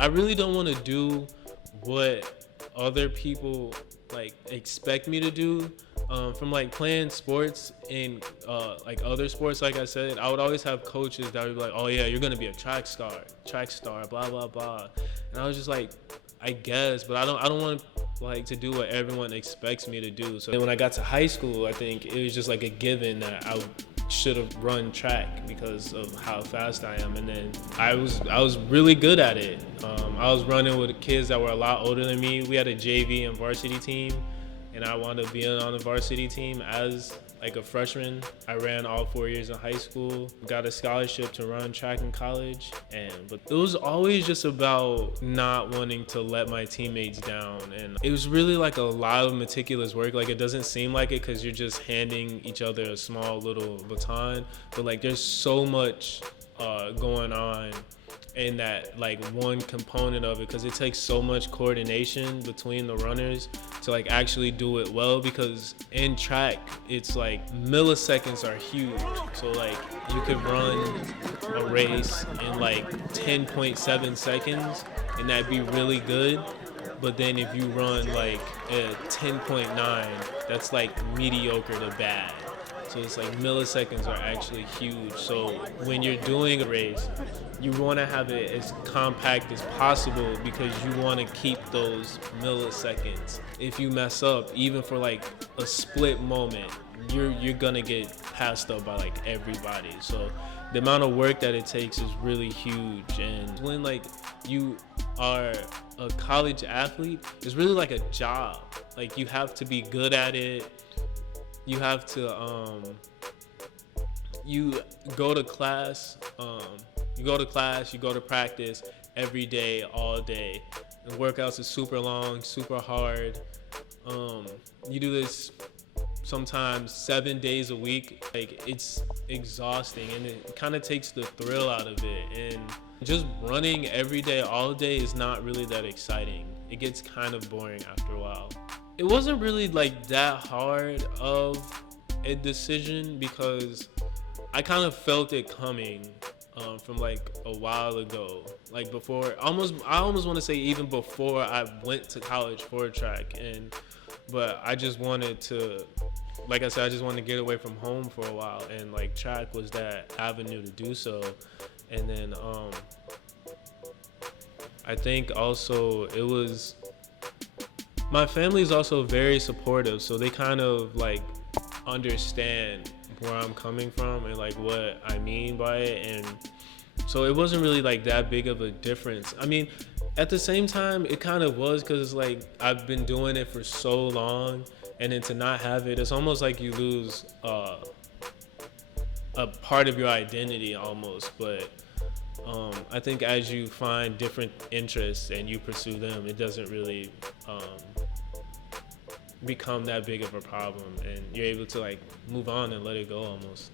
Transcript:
I really don't want to do what other people like expect me to do. From like playing sports and like other sports, like I said, I would always have coaches that would be like, "Oh yeah, you're gonna be a track star, blah blah blah," and I was just like, "I guess," but I don't want like to do what everyone expects me to do. So when I got to high school, I think it was just like a given that I should have run track because of how fast I am, and then I was really good at it. I was running with kids that were a lot older than me. We had a JV and varsity team, and I wound up being on the varsity team as like a freshman. I ran all 4 years in high school, got a scholarship to run track in college, but it was always just about not wanting to let my teammates down. And it was really like a lot of meticulous work. Like it doesn't seem like it because you're just handing each other a small little baton, but like there's so much going on in that like one component of it, because it takes so much coordination between the runners to like actually do it well, because in track it's like milliseconds are huge. So like you could run a race in like 10.7 seconds and that'd be really good, but then if you run like a 10.9, that's like mediocre to bad. So it's like milliseconds are actually huge. So when you're doing a race, you want to have it as compact as possible because you want to keep those milliseconds. If you mess up, even for like a split moment, you're gonna get passed up by like everybody. So the amount of work that it takes is really huge. And when like you are a college athlete, it's really like a job. Like you have to be good at it. You have to you go to class, you go to practice every day, all day. And workouts is super long, super hard. You do this sometimes 7 days a week. Like it's exhausting and it kind of takes the thrill out of it. And just running every day, all day is not really that exciting. It gets kind of boring after a while. It wasn't really like that hard of a decision because I kind of felt it coming from like a while ago, like before, I almost want to say even before I went to college for track. But I just wanted to, like I said, I just wanted to get away from home for a while, and like track was that avenue to do so. And then I think also it was, my family is also very supportive, so they kind of like understand where I'm coming from and like what I mean by it. And so it wasn't really like that big of a difference. I mean, at the same time, it kind of was, because like I've been doing it for so long, and then to not have it, it's almost like you lose a part of your identity almost. But I think as you find different interests and you pursue them, it doesn't really become that big of a problem, and you're able to like move on and let it go almost.